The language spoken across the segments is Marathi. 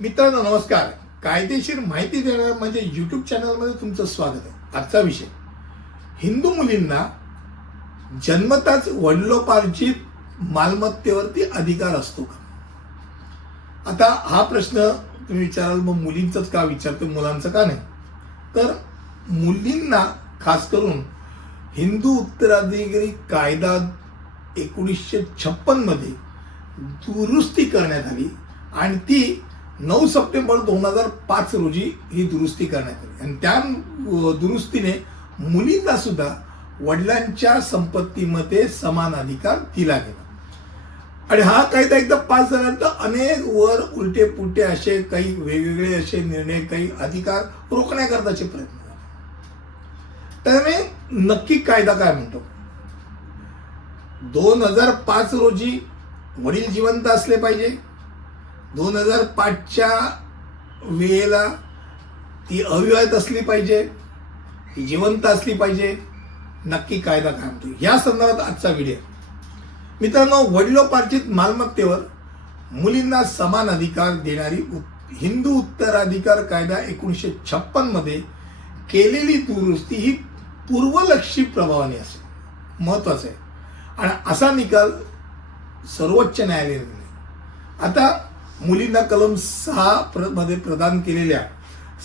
मित्रांनो नमस्कार. कायदेशीर माहिती देणार म्हणजे यूट्यूब चॅनलमध्ये तुमचं स्वागत आहे. आजचा विषय. हिंदू मुलींना जन्मताच वडिलोपार्जित मालमत्तेवरती अधिकार असतो का? आता हा प्रश्न तुम्ही विचाराल मग मुलींचाच का विचारतो मुलांचं का नाही? तर मुलींना खास करून हिंदू उत्तराधिकारी कायदा एकोणीसशे छप्पनमध्ये दुरुस्ती करण्यात आली आणि ती नऊ सप्टेंबर दोन हजार पाच रोजी ही दुरुस्ती करण्यात आली. आणि त्या दुरुस्तीने मुलींना सुद्धा वडिलांच्या संपत्तीमध्ये समान अधिकार दिला गेला. आणि हा कायदा एकदा पास झाल्यानंतर अनेक वर उलटे पुलटे असे काही वेगवेगळे असे निर्णय काही अधिकार रोखण्याकरताचे प्रयत्न झाले. त्यामुळे नक्की कायदा काय म्हणतो? दोन हजार पाच रोजी वडील जिवंत असले पाहिजे. दोन हजार पाचच्या वेळेला ती अविवाहित असली पाहिजे ती जिवंत असली पाहिजे नक्की कायदा काय म्हणतो या संदर्भात आजचा व्हिडिओ मित्रांनो वडिलोपार्जित मालमत्तेवर मुलींना समान अधिकार देणारी उत- हिंदू उत्तराधिकार कायदा एकोणीसशे छप्पनमध्ये केलेली दुरुस्ती ही पूर्वलक्षी प्रभावाने असेल. महत्वाचं आहे. आणि असा निकाल सर्वोच्च न्यायालयाने आता मुलींना कलम सहा प्र- मध्ये प्रदान केलेल्या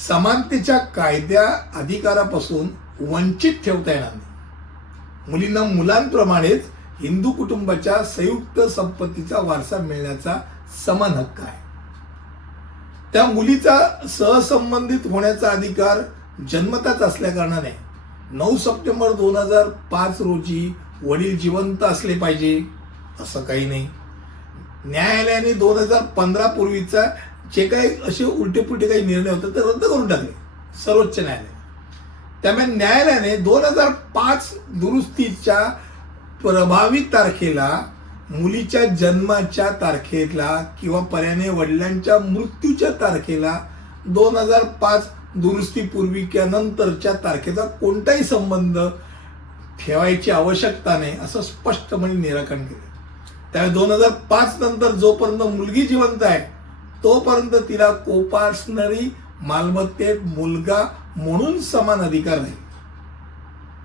समानतेच्या कायद्या अधिकारापासून वंचित ठेवता येणार नाही. मुलींना मुलांप्रमाणेच हिंदू कुटुंबाच्या संयुक्त संपत्तीचा वारसा मिळण्याचा समान हक्क आहे. त्या मुलीचा सहसंबंधित होण्याचा अधिकार जन्मताच असल्याकारणाने नऊ सप्टेंबर दोन हजार पाच रोजी वडील जिवंत असले पाहिजे असं काही नाही. न्यायालयाने दोन हजार पंधरा पूर्वीचा जे काही असे उलटेपुलटे काही निर्णय होते ते रद्द करून टाकले. सर्वोच्च न्यायालय. त्यामुळे न्यायालयाने दोन हजार पाच दुरुस्तीच्या प्रभावी तारखेला मुलीच्या जन्माच्या तारखेला किंवा पर्याने वडिलांच्या मृत्यूच्या तारखेला दोन हजार पाच दुरुस्तीपूर्वी किंवा नंतरच्या तारखेचा कोणताही संबंध ठेवायची आवश्यकता नाही असं स्पष्टपणे निराकरण केलं. त्यामुळे दोन हजार पाच नंतर जोपर्यंत मुलगी जिवंत आहे तोपर्यंत तिला कोपासणारी मालमत्तेत मुलगा म्हणून समान अधिकार नाही.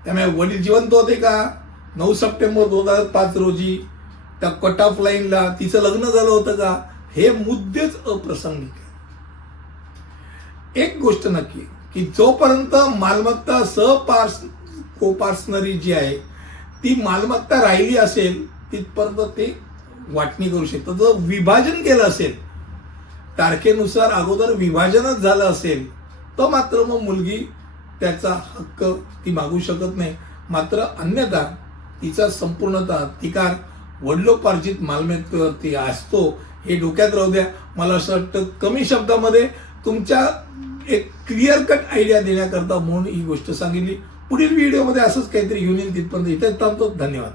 त्यामुळे वडील जिवंत होते का? नऊ सप्टेंबर दोन हजार पाच रोजी त्या कट ऑफ लाईनला तिचं लग्न झालं होतं का? हे मुद्देच अप्रसंगिक आहे. एक गोष्ट नक्की की जोपर्यंत मालमत्ता सहपार्स कोपार्सनरी जी आहे ती मालमत्ता राहिली असेल तिथपर्यंत ते वाटणी करू शकतं जर विभाजन केलं असेल तारखेनुसार अगोदर विभाजनच झालं असेल तर मात्र मग मुलगी त्याचा हक्क ती मागू शकत नाही. मात्र अन्यथा तिचा संपूर्णतः अधिकार वडिलोपार्जित मालमत्तेवरती असतो. हे डोक्यात राहू द्या. मला असं वाटतं कमी शब्दामध्ये तुमच्या एक क्लिअर कट आयडिया देण्याकरता म्हणून ही गोष्ट सांगितली. पुढील व्हिडिओमध्ये असंच काहीतरी घेऊन येईल तिथपर्यंत. इथे थांबतो. धन्यवाद.